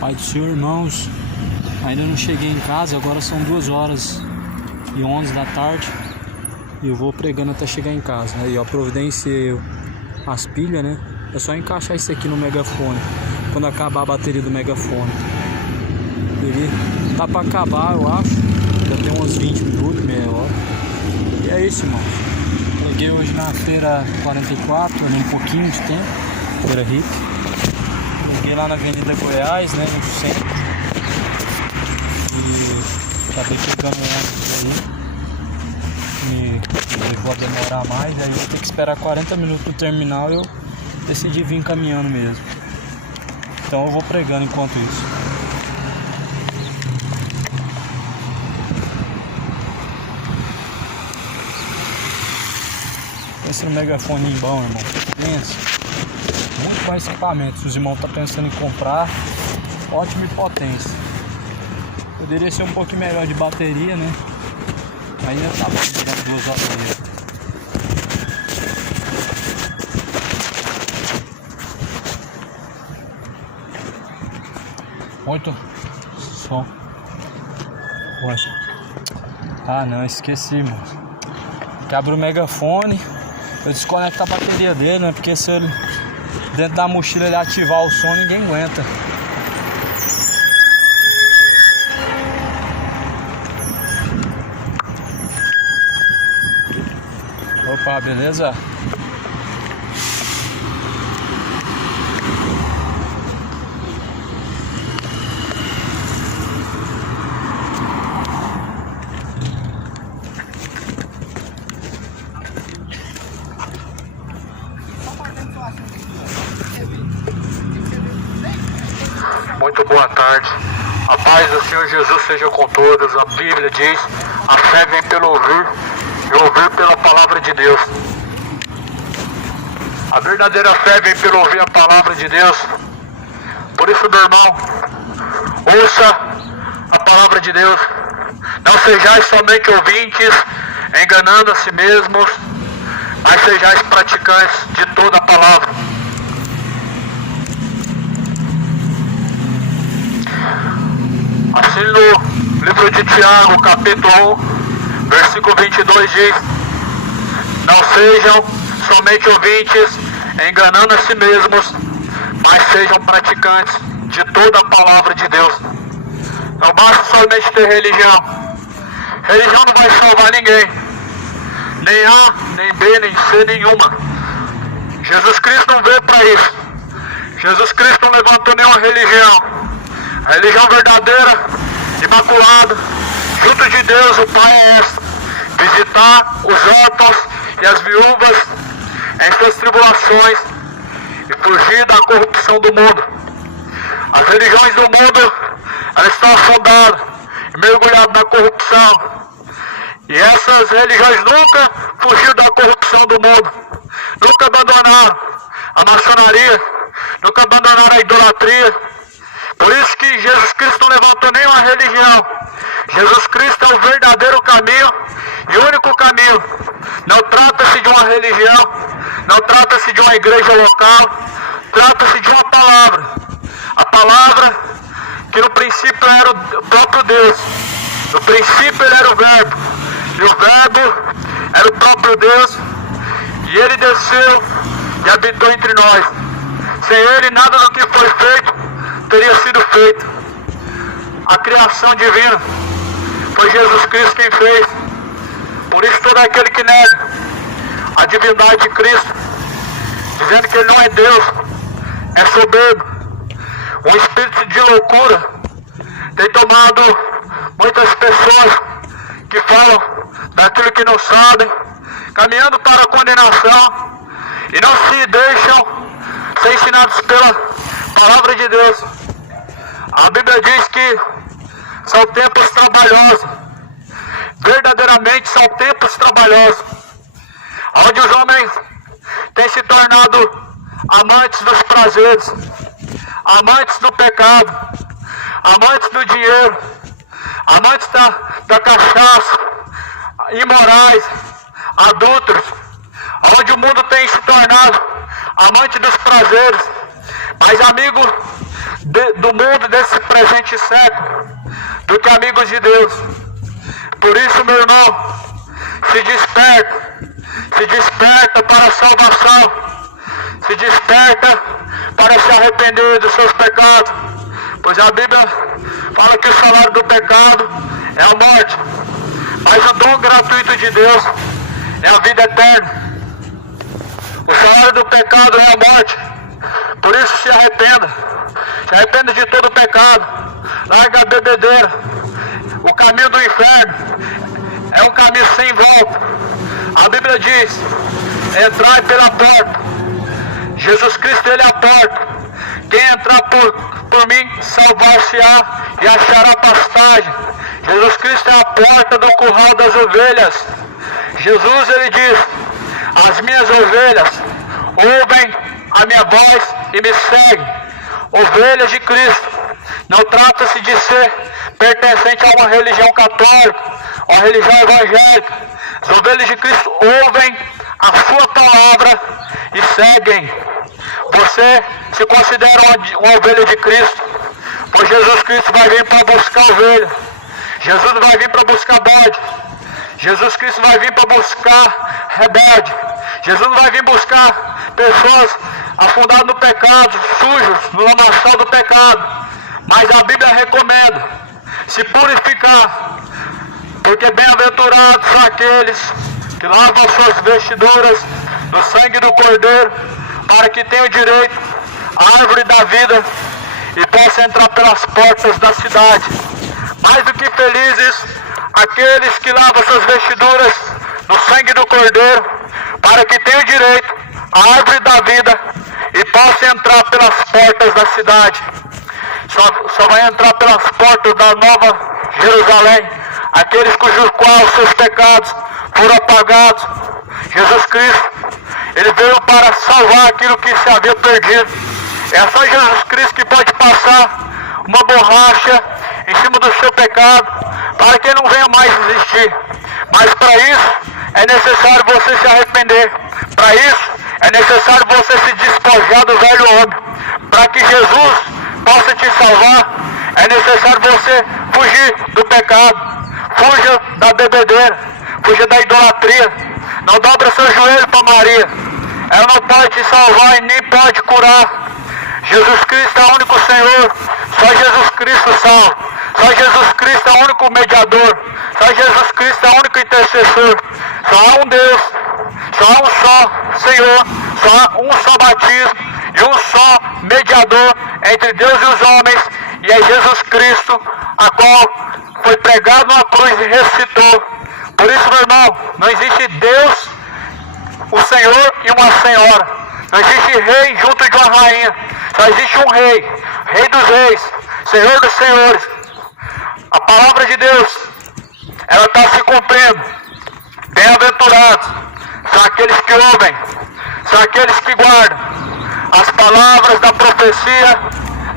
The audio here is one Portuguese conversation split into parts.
Pai do Senhor, irmãos, ainda não cheguei em casa, agora são 2h11 da tarde e eu vou pregando até chegar em casa. Aí, ó, providenciei as pilhas, né? É só encaixar isso aqui no megafone quando acabar a bateria do megafone. Ele tá pra acabar, eu acho. Já tem uns 20 minutos, meia hora. E é isso, irmão. Peguei hoje na feira 44, um pouquinho de tempo, feira hippie. Peguei lá na Avenida Goiás, né, no centro. E acabei pegando ônibus aí. Eu vou demorar mais, aí eu vou ter que esperar 40 minutos no terminal e eu decidi vir caminhando mesmo. Então eu vou pregando enquanto isso. Esse é um megafone bom, irmão. Pensa. Muito mais equipamento. Se os irmãos estão pensando em comprar, ótima e potência. Poderia ser um pouquinho melhor de bateria, né? Ainda tá bom, 2 horas dele. Muito som. Poxa. Ah não, esqueci, mano. Que abre o megafone. Eu desconecto a bateria dele, né? Porque se ele dentro da mochila ele ativar o som, ninguém aguenta. Opa, beleza? Muito boa tarde. A paz do Senhor Jesus seja com todos. A Bíblia diz: a fé vem pelo ouvir e ouvir pela palavra de Deus. A verdadeira fé vem pelo ouvir a palavra de Deus. Por isso, meu irmão, ouça a palavra de Deus. Não sejais somente ouvintes, enganando a si mesmos, mas sejais praticantes de toda a palavra. Assim no livro de Tiago, capítulo 1, versículo 22 diz: não sejam somente ouvintes, enganando a si mesmos, mas sejam praticantes de toda a palavra de Deus. Não basta somente ter religião. Religião não vai salvar ninguém. Nem A, nem B, nem C, nenhuma. Jesus Cristo não veio para isso. Jesus Cristo não levantou nenhuma religião. A religião verdadeira, imaculada, junto de Deus, o Pai, é essa: visitar os órfãos e as viúvas em suas tribulações e fugir da corrupção do mundo. As religiões do mundo, elas estão afundadas e mergulhadas na corrupção. E essas religiões nunca fugiram da corrupção do mundo, nunca abandonaram a maçonaria, nunca abandonaram a idolatria. Por isso que Jesus Cristo não levantou nenhuma religião. Jesus Cristo é o verdadeiro caminho e único caminho. Não trata-se de uma religião, não trata-se de uma igreja local, trata-se de uma palavra. A palavra que no princípio era o próprio Deus. No princípio ele era o Verbo, e o Verbo era o próprio Deus, e ele desceu e habitou entre nós. Sem ele nada do que foi feito teria sido feito. A criação divina foi Jesus Cristo quem fez. Por isso todo aquele que nega a divindade de Cristo, dizendo que ele não é Deus, é soberbo. Um espírito de loucura tem tomado muitas pessoas que falam daquilo que não sabem, caminhando para a condenação, e não se deixam ser ensinados pela palavra de Deus. A Bíblia diz que são tempos trabalhosos, verdadeiramente são tempos trabalhosos, onde os homens têm se tornado amantes dos prazeres, amantes do pecado, amantes do dinheiro, amantes da cachaça, imorais, adúlteros, onde o mundo tem se tornado amante dos prazeres. Mas, amigo, do mundo, desse presente século, do que amigos de Deus. Por isso, meu irmão, se desperta para a salvação, se desperta para se arrepender dos seus pecados, pois a Bíblia fala que o salário do pecado é a morte, mas o dom gratuito de Deus é a vida eterna. O salário do pecado é a morte, por isso se arrependa de todo o pecado, larga a bebedeira. O caminho do inferno é um caminho sem volta. A Bíblia diz: entrai pela porta. Jesus Cristo, Ele é a porta. Quem entrar por mim salvar-se-á e achará pastagem. Jesus Cristo é a porta do curral das ovelhas. Jesus, Ele diz: as minhas ovelhas ouvem a minha voz e me seguem. Ovelhas de Cristo. Não trata-se de ser pertencente a uma religião católica, a uma religião evangélica. As ovelhas de Cristo ouvem a sua palavra e seguem. Você se considera uma ovelha de Cristo, pois Jesus Cristo vai vir para buscar ovelha. Jesus vai vir para buscar bode. Jesus Cristo vai vir para buscar rebelde. Jesus vai vir buscar pessoas afundadas no pecado, sujos, no lamaçal do pecado. Mas a Bíblia recomenda se purificar, porque bem-aventurados são aqueles que lavam suas vestiduras no sangue do Cordeiro, para que tenham direito à árvore da vida e possam entrar pelas portas da cidade. Mais do que felizes aqueles que lavam suas vestiduras no sangue do Cordeiro, para que tenham direito à árvore da vida e possam entrar pelas portas da cidade. Só vai entrar pelas portas da Nova Jerusalém aqueles cujos quais seus pecados foram apagados. Jesus Cristo, Ele veio para salvar aquilo que se havia perdido. É só Jesus Cristo que pode passar uma borracha em cima do seu pecado, para que ele não venha mais existir. Mas para isso é necessário você se arrepender. Para isso é necessário você se despojar do velho homem. Para que Jesus possa te salvar, é necessário você fugir do pecado, fuja da bebedeira, fuja da idolatria. Não dobra seu joelho para Maria. Ela não pode te salvar e nem pode curar. Jesus Cristo é o único Senhor. Só Jesus Cristo salva. Só Jesus Cristo é o único mediador. Só Jesus Cristo é o único intercessor. Só há um Deus. Só há um só Senhor. Só há um só batismo e um só mediador entre Deus e os homens. E é Jesus Cristo, a qual foi pregado na cruz e ressuscitou. Por isso, meu irmão, não existe Deus, o Senhor e uma senhora. Não existe rei junto de uma rainha. Só existe um rei, Rei dos reis, Senhor dos senhores. A palavra de Deus, ela está se cumprindo. Bem-aventurados são aqueles que ouvem, são aqueles que guardam as palavras da profecia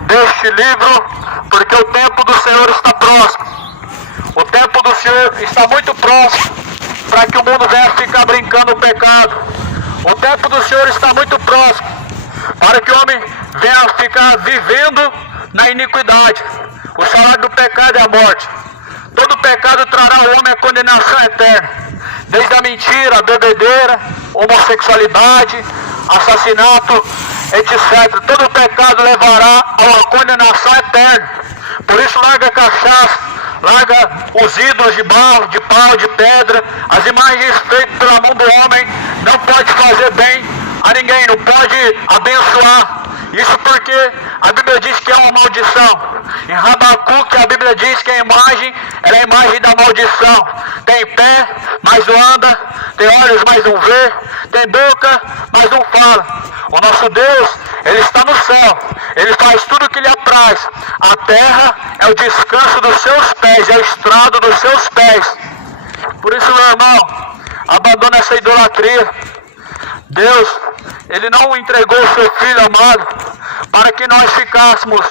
deste livro, porque o tempo do Senhor está próximo. O tempo do Senhor está muito próximo para que o mundo venha ficar brincando no pecado. O tempo do Senhor está muito próximo para que o homem venha ficar vivendo na iniquidade. O salário do pecado é a morte. Todo pecado trará ao homem a condenação eterna. Desde a mentira, a bebedeira, homossexualidade, assassinato, etc. Todo pecado levará a uma condenação eterna. Por isso larga a cachaça, larga os ídolos de barro, de pau, de pedra, as imagens feitas pela mão do homem. Não pode fazer bem a ninguém, não pode abençoar. Isso porque a Bíblia diz que é uma maldição. Em Habacuque a Bíblia diz que a imagem ela é a imagem da maldição. Tem pé, mas não anda. Tem olhos, mas não vê. Tem boca, mas não fala. O nosso Deus, Ele está no céu. Ele faz tudo o que lhe apraz. A terra é o descanso dos seus pés, é o estrado dos seus pés. Por isso, meu irmão, abandona essa idolatria. Deus, Ele não entregou o seu Filho amado para que nós ficássemos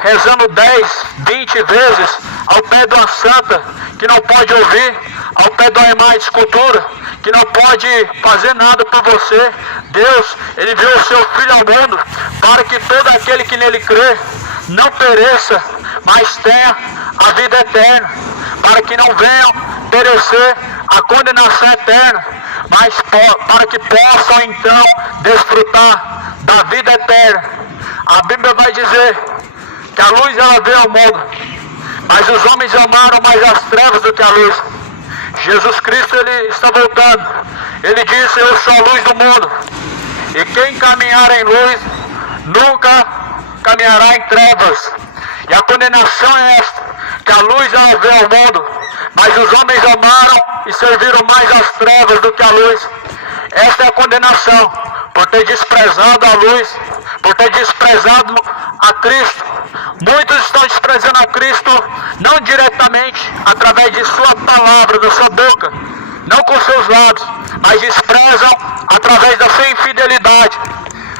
rezando 10, 20 vezes ao pé de uma santa que não pode ouvir, ao pé de uma imagem de escultura que não pode fazer nada por você. Deus, Ele enviou o seu Filho ao mundo para que todo aquele que nele crê não pereça, mas tenha a vida eterna, para que não venham perecer a condenação eterna, mas para que possam então desfrutar da vida eterna. A Bíblia vai dizer que a luz ela veio ao mundo, mas os homens amaram mais as trevas do que a luz. Jesus Cristo ele está voltando. Ele disse: eu sou a luz do mundo, e quem caminhar em luz nunca caminhará em trevas. E a condenação é esta, que a luz ela veio ao mundo, mas os homens amaram e serviram mais as trevas do que a luz. Esta é a condenação, por ter desprezado a luz, por ter desprezado a Cristo. Muitos estão desprezando a Cristo, não diretamente, através de sua palavra, da sua boca, não com seus lábios, mas desprezam através da sua infidelidade.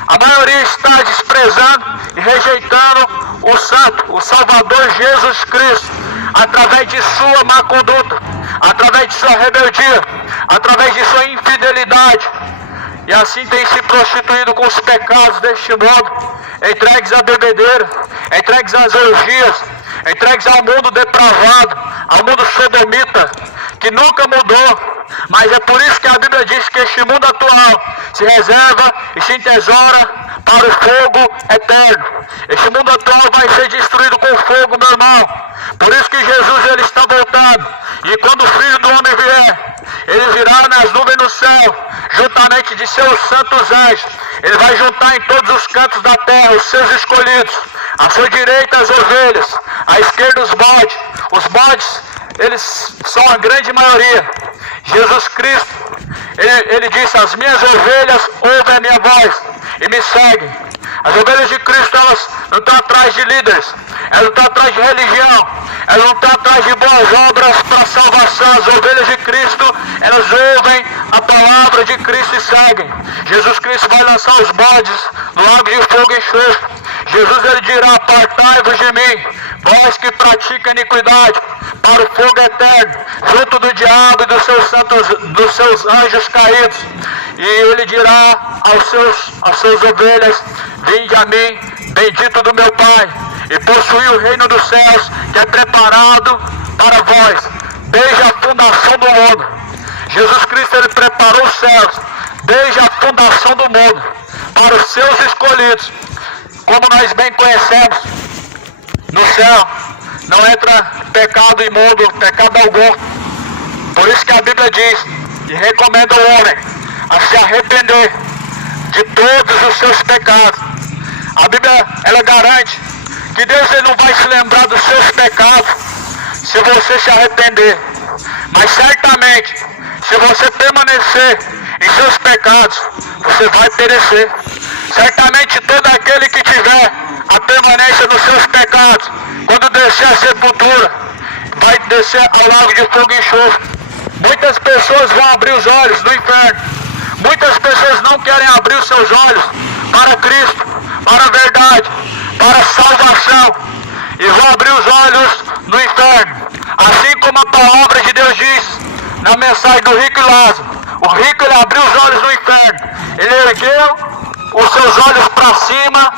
A maioria está desprezando e rejeitando o Santo, o Salvador Jesus Cristo, através de sua má conduta, através de sua rebeldia, através de sua infidelidade. E assim tem se prostituído com os pecados deste mundo, entregues à bebedeira, entregues às orgias, entregues ao mundo depravado, ao mundo sodomita, que nunca mudou. Mas é por isso que a Bíblia diz que este mundo atual se reserva e se entesoura para o fogo eterno. Este mundo atual vai ser destruído com fogo, meu irmão. Por isso que Jesus ele está voltando. E quando o Filho do Homem vier, ele virá nas nuvens do céu, juntamente de seus santos anjos. Ele vai juntar em todos os cantos da terra os seus escolhidos. À sua direita as ovelhas, à esquerda os bodes. Os bodes, eles são a grande maioria. Jesus Cristo, ele disse: as minhas ovelhas ouvem a minha voz e me seguem. As ovelhas de Cristo, elas não estão atrás de líderes, elas não estão atrás de religião, elas não estão atrás de boas obras para salvação. As ovelhas de Cristo, elas ouvem a palavra de Cristo e seguem. Jesus Cristo vai lançar os bodes no lago de fogo e enxofre. Jesus ele dirá: apartai-vos de mim, vós que praticam iniquidade, para o fogo eterno, junto do diabo e dos seus anjos caídos. E ele dirá às suas ovelhas: vinde a mim, bendito do meu Pai, e possuí o reino dos céus, que é preparado para vós, desde a fundação do mundo. Jesus Cristo ele preparou os céus, desde a fundação do mundo, para os seus escolhidos. Como nós bem conhecemos, no céu não entra pecado imundo, pecado algum. Por isso que a Bíblia diz e recomenda ao homem a se arrepender de todos os seus pecados. A Bíblia ela garante que Deus ele não vai se lembrar dos seus pecados se você se arrepender. Mas certamente, se você permanecer em seus pecados, você vai perecer. Certamente todo aquele que tiver a permanência nos seus pecados, quando descer a sepultura, vai descer ao lago de fogo e enxofre. Muitas pessoas vão abrir os olhos no inferno. Muitas pessoas não querem abrir os seus olhos para Cristo, para a verdade, para a salvação, e vão abrir os olhos no inferno. Assim como a palavra de Deus diz na mensagem do rico e Lázaro. O rico ele abriu os olhos no inferno. Ele ergueu os seus olhos para cima,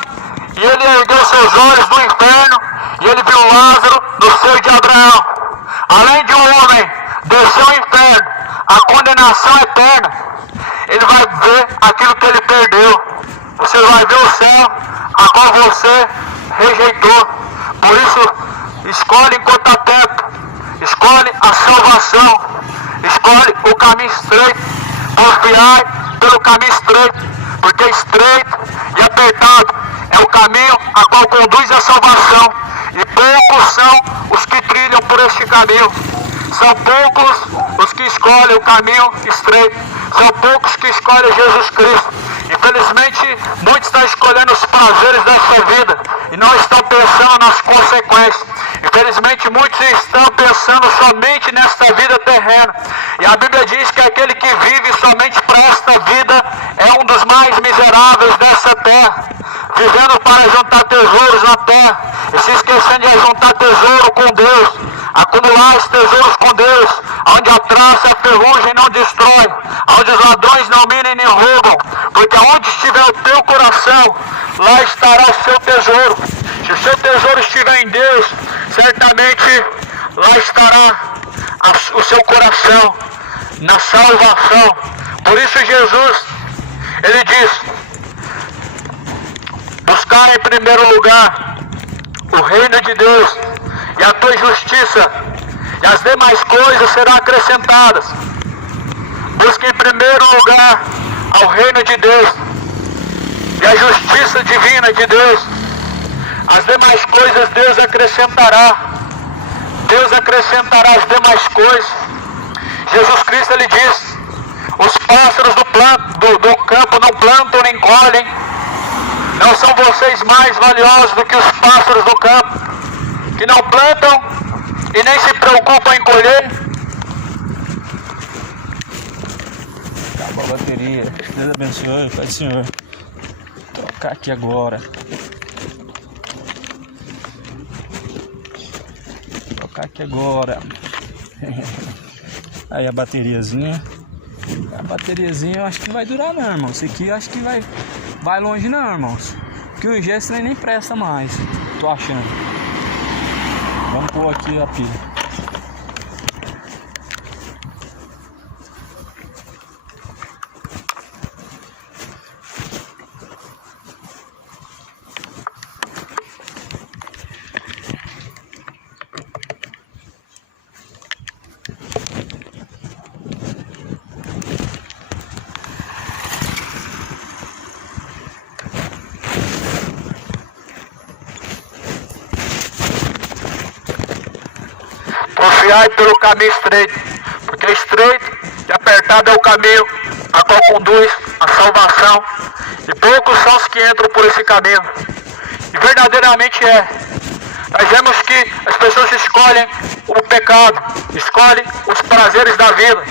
e ele ergueu os seus olhos no inferno, e ele viu Lázaro no seio de Abraão. Além de um homem descer ao inferno, a condenação eterna, ele vai ver aquilo que ele perdeu. Você vai ver o céu a qual você rejeitou. Por isso, escolhe enquanto há tempo, escolhe a salvação, escolhe o caminho estreito, confiai pelo caminho estreito, porque estreito e apertado é o caminho a qual conduz à salvação, e poucos são os que trilham por este caminho. São poucos os que escolhem o caminho estreito, são poucos que escolhem Jesus Cristo. Infelizmente, muitos estão escolhendo os prazeres desta vida e não estão pensando nas consequências. Infelizmente, muitos estão pensando somente nesta vida terrena. E a Bíblia diz que aquele que vive somente para esta vida é um dos mais miseráveis dessa terra, vivendo para juntar tesouros na terra e se esquecendo de juntar tesouro com Deus, acumular os tesouros com Deus, onde a traça e a ferrugem não destrói, onde os ladrões não miram nem roubam, porque onde estiver o teu coração, lá estará o seu tesouro. Se o seu tesouro estiver em Deus, certamente lá estará o seu coração, na salvação. Por isso Jesus, ele diz: buscar em primeiro lugar o reino de Deus e a tua justiça, e as demais coisas serão acrescentadas. Busque em primeiro lugar ao reino de Deus e a justiça divina de Deus. As demais coisas Deus acrescentará. Deus acrescentará as demais coisas. Jesus Cristo, ele diz: os pássaros do campo não plantam nem colhem. Não são vocês mais valiosos do que os pássaros do campo, que não plantam e nem se preocupam em colher? Acabou a bateria. Deus abençoe, Pai do Senhor. Vou trocar aqui agora. Aí a bateriazinha. A bateriazinha eu acho que não vai durar não, irmão. Isso aqui eu acho que vai longe não, irmãos. Porque o gesto nem presta mais. Tô achando. Vamos pôr aqui a pilha. Confiai pelo caminho estreito, porque estreito e apertado é o caminho a qual conduz a salvação, e poucos são os que entram por esse caminho. E verdadeiramente é. Nós vemos que as pessoas escolhem o pecado, escolhem os prazeres da vida,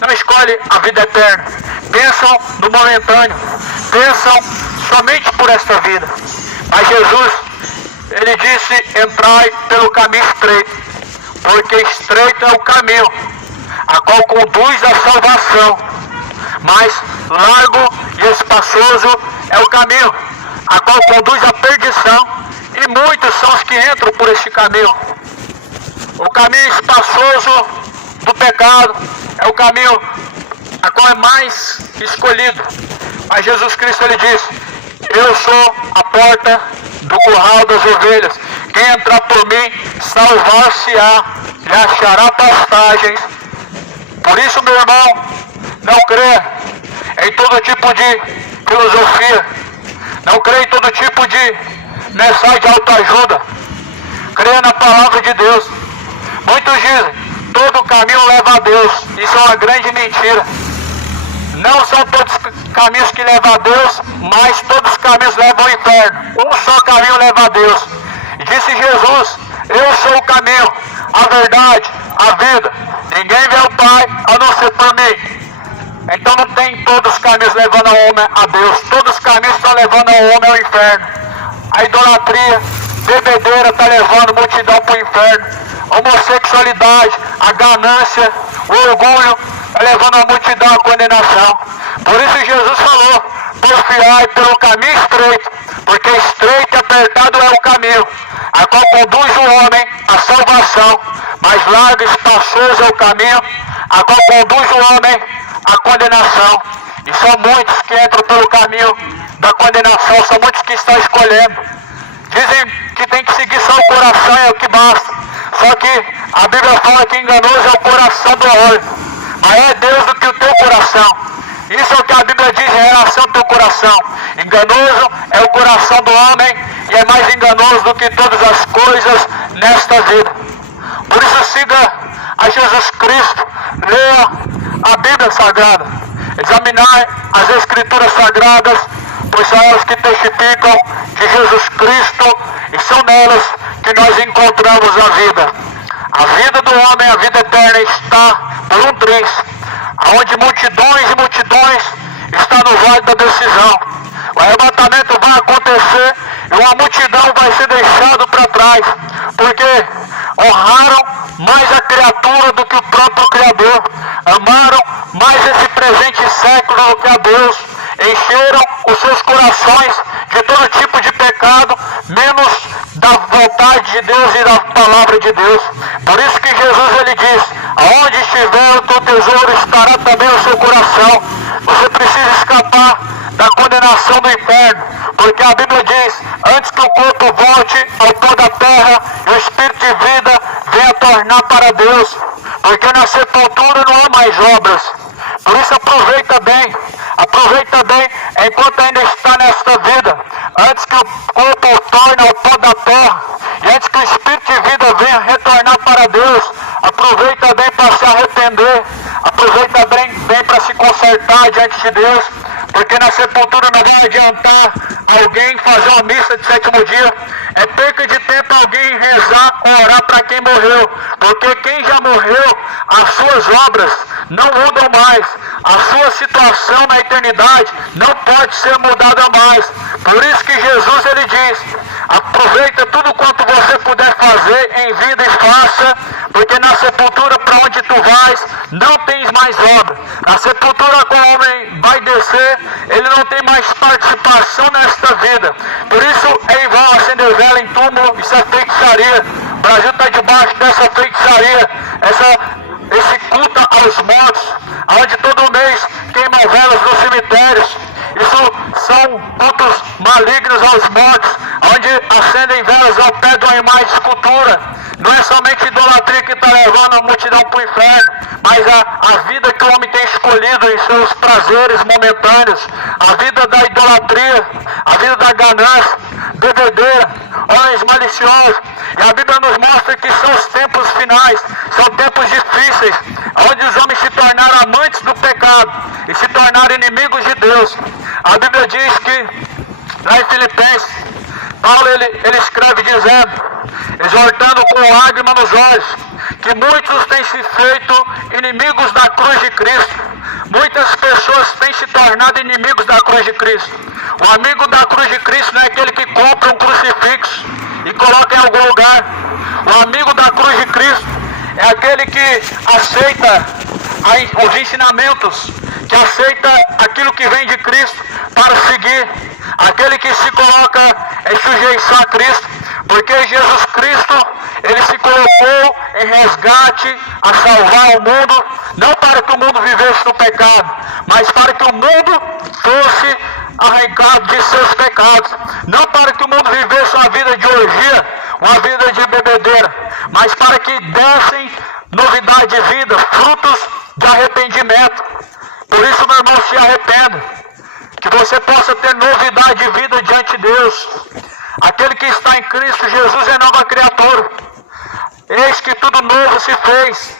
não escolhem a vida eterna. Pensam no momentâneo, pensam somente por esta vida. Mas Jesus, ele disse: entrai pelo caminho estreito, porque estreito é o caminho a qual conduz à salvação, mas largo e espaçoso é o caminho a qual conduz à perdição, e muitos são os que entram por este caminho. O caminho espaçoso do pecado é o caminho a qual é mais escolhido, mas Jesus Cristo, ele diz: eu sou a porta do curral das ovelhas. Quem entrar por mim salvar-se-á e achará pastagens. Por isso, meu irmão, não crê em todo tipo de filosofia, não crê em todo tipo de mensagem de autoajuda. Crê na palavra de Deus. Muitos dizem: todo caminho leva a Deus. Isso é uma grande mentira. Não são todos os caminhos que levam a Deus, mas todos os caminhos levam ao inferno. Um só caminho leva a Deus. E disse Jesus: eu sou o caminho, a verdade, a vida. Ninguém vê o Pai a não ser por mim. Então não tem todos os caminhos levando ao homem a Deus. Todos os caminhos estão levando ao homem ao inferno. A idolatria, bebedeira está levando multidão para o inferno. A homossexualidade, a ganância, o orgulho está levando a multidão à condenação. Por isso Jesus falou: porfiai pelo caminho estreito, porque estreito e apertado é o caminho a qual conduz o homem à salvação, mas largo e espaçoso é o caminho a qual conduz o homem à condenação. E são muitos que entram pelo caminho da condenação, são muitos que estão escolhendo. Dizem que tem que seguir só o coração, é o que basta. Só que a Bíblia fala que enganoso é o coração do homem, mas é Deus do que o teu coração. Isso é o que a Bíblia diz em relação ao teu coração. Enganoso é o coração do homem, e é mais enganoso do que todas as coisas nesta vida. Por isso siga a Jesus Cristo, leia a Bíblia Sagrada, examinar as Escrituras Sagradas, pois são elas que testificam de Jesus Cristo, e são nelas que nós encontramos a vida. A vida do homem, a vida eterna, está por um triz, onde multidões e multidões estão no vale da decisão. O arrebatamento vai acontecer e uma multidão vai ser deixado para trás, porque honraram mais a criatura do que o próprio Criador, amaram mais esse presente século do que a Deus, encheram os seus corações de todo tipo de pecado, menos da vontade de Deus e da palavra de Deus. Por isso que Jesus ele diz: aonde estiver o teu tesouro, estará também o seu coração. Você precisa escapar da condenação do inferno, porque a Bíblia diz: antes que o corpo volte ao pó da terra e o espírito de vida venha tornar para Deus, porque na sepultura não há mais obras. Por isso aproveita bem enquanto ainda está nesta vida, antes que o corpo torne ao pó da terra e antes que o espírito de vida venha retornar para Deus. Aproveita bem para se arrepender, aproveita bem para se consertar diante de Deus, porque na sepultura não vai adiantar alguém fazer uma missa de sétimo dia, é perca de tempo alguém rezar ou orar para quem morreu, porque quem já morreu, as suas obras não mudam mais, a sua situação na eternidade não pode ser mudada mais. Por isso que Jesus ele diz: aproveita tudo quanto você puder fazer em vida e faça, porque na sepultura para onde tu vais não tens mais obra. Na sepultura qual o homem vai descer, ele não tem mais participação nesta vida. Por isso é em vão acender vela em túmulo, isso é feitiçaria. O Brasil está debaixo dessa feitiçaria, esse culto aos mortos, onde todo mês queimam velas nos cemitérios. Isso são cultos malignos aos mortos, onde acendem velas ao pé de uma imagem de escultura. Não é somente idolatria que está levando a multidão para o inferno, mas a vida que o homem tem escolhido em seus prazeres momentâneos, a vida da idolatria, a vida da ganância, bebedeira, homens maliciosos. E a Bíblia nos mostra que são os tempos finais, são tempos difíceis, onde os homens se tornaram amantes do pecado e se tornaram inimigos de Deus. A Bíblia diz que, lá em Filipenses, Paulo ele escreve dizendo, exortando com lágrima nos olhos, que muitos têm se feito inimigos da cruz de Cristo. Muitas pessoas têm se tornado inimigos da cruz de Cristo. O amigo da cruz de Cristo não é aquele que compra um crucifixo e coloca em algum lugar. O amigo da cruz de Cristo é aquele que aceita os ensinamentos, que aceita aquilo que vem de Cristo para seguir. Aquele que se coloca em sujeição a Cristo, porque Jesus Cristo, ele se colocou em resgate a salvar o mundo, não para que o mundo vivesse no pecado, mas para que o mundo fosse arrancado de seus pecados, não para que o mundo vivesse uma vida de orgia, uma vida de bebedeira, mas para que dessem novidade de vida, frutos de arrependimento. Por isso, meu irmão, se arrependa, que você possa ter novidade de vida diante de Deus. Aquele que está em Cristo Jesus é nova criatura. Eis que tudo novo se fez.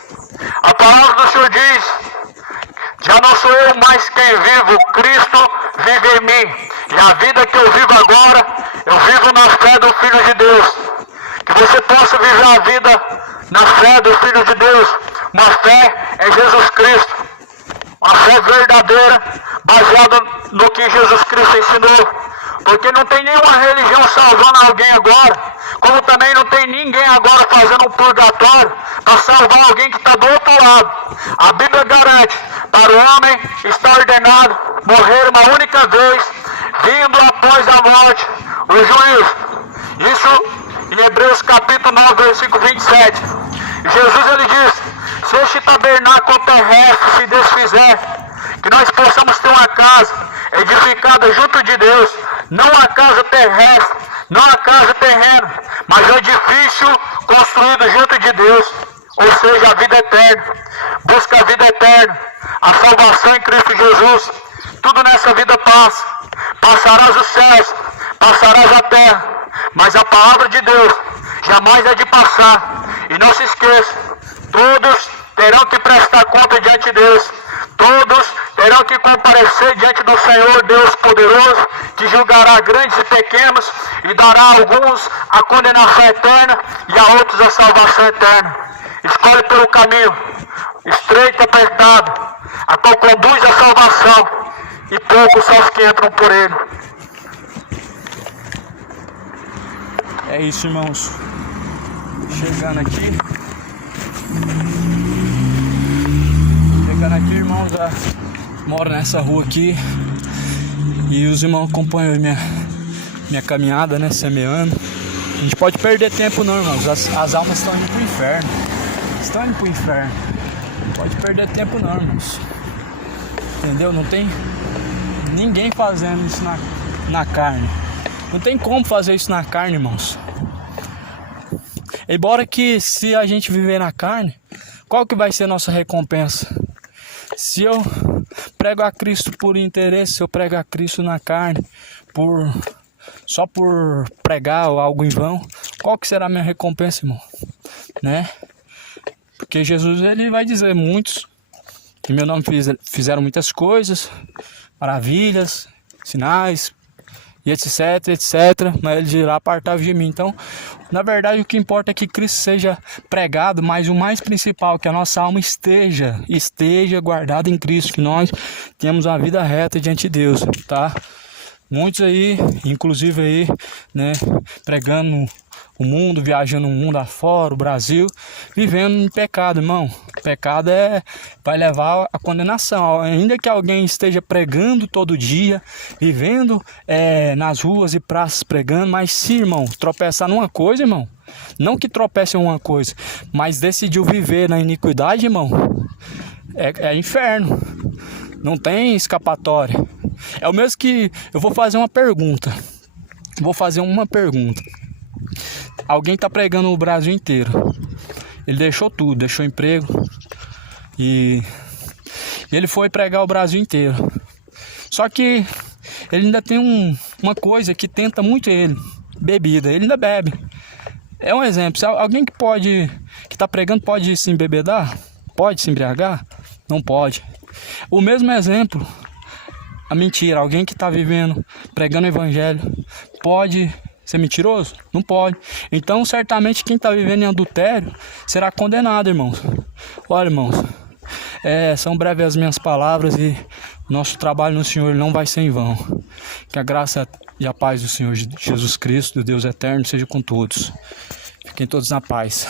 A palavra do Senhor diz: já não sou eu mais quem vivo, Cristo vive em mim. E a vida que eu vivo agora, eu vivo na fé do Filho de Deus. Que você possa viver a vida na fé do Filho de Deus. Uma fé em Jesus Cristo. Uma fé verdadeira, baseada no que Jesus Cristo ensinou. Porque não tem nenhuma religião salvando alguém agora, como também não tem ninguém agora fazendo um purgatório para salvar alguém que está do outro lado. A Bíblia garante, para o homem está ordenado morrer uma única vez, vindo após a morte o juízo. Isso em Hebreus capítulo 9, versículo 27. Jesus ele diz: se este tabernáculo terrestre se desfizer, que nós possamos ter uma casa edificada junto de Deus, não a casa terrestre, não a casa terrena, mas um edifício construído junto de Deus, ou seja, a vida eterna. Busca a vida eterna, a salvação em Cristo Jesus. Tudo nessa vida passa, passarás os céus, passarás a terra, mas a palavra de Deus jamais é de passar. E não se esqueça, todos terão que prestar conta diante de Deus. Todos terão que comparecer diante do Senhor Deus poderoso, que julgará grandes e pequenos e dará a alguns a condenação eterna e a outros a salvação eterna. Escolhe pelo caminho estreito e apertado, a qual conduz à salvação, e poucos são os que entram por ele. É isso, irmãos. Chegando aqui, irmãos, moro nessa rua aqui e os irmãos acompanham minha caminhada, né, semeando. A gente pode perder tempo não, irmãos, as almas estão indo pro inferno, não pode perder tempo não, irmãos, entendeu? Não tem ninguém fazendo isso na carne, não tem como fazer isso na carne, irmãos. Embora que se a gente viver na carne, qual que vai ser a nossa recompensa? Se eu prego a Cristo por interesse, se eu prego a Cristo na carne, só por pregar algo em vão, qual que será a minha recompensa, irmão? Né? Porque Jesus, ele vai dizer, muitos em meu nome fizeram muitas coisas, maravilhas, sinais, e etc, mas ele dirá, apartai-vos de mim. Então, na verdade, o que importa é que Cristo seja pregado, mas o mais principal, que a nossa alma esteja guardada em Cristo, que nós temos uma vida reta diante de Deus, tá? Muitos aí, inclusive aí, né, pregando o mundo, viajando o mundo afora, o Brasil, vivendo em pecado, irmão. Pecado vai levar à condenação. Ainda que alguém esteja pregando todo dia, vivendo nas ruas e praças pregando, mas se, irmão, tropeçar numa coisa, irmão, não que tropece em uma coisa, mas decidiu viver na iniquidade, irmão, é inferno. Não tem escapatória. É o mesmo que eu vou fazer uma pergunta. Alguém está pregando o Brasil inteiro. Ele deixou tudo, deixou emprego e ele foi pregar o Brasil inteiro. Só que ele ainda tem uma coisa que tenta muito ele: bebida. Ele ainda bebe. É um exemplo. Se alguém que está pregando pode se embebedar? Pode se embriagar? Não pode. O mesmo exemplo, a mentira. Alguém que está vivendo, pregando o evangelho, pode ser mentiroso? Não pode. Então, certamente, quem está vivendo em adultério será condenado, irmãos. Olha, irmãos, são breves as minhas palavras e nosso trabalho no Senhor não vai ser em vão. Que a graça e a paz do Senhor Jesus Cristo, do Deus eterno, seja com todos. Fiquem todos na paz.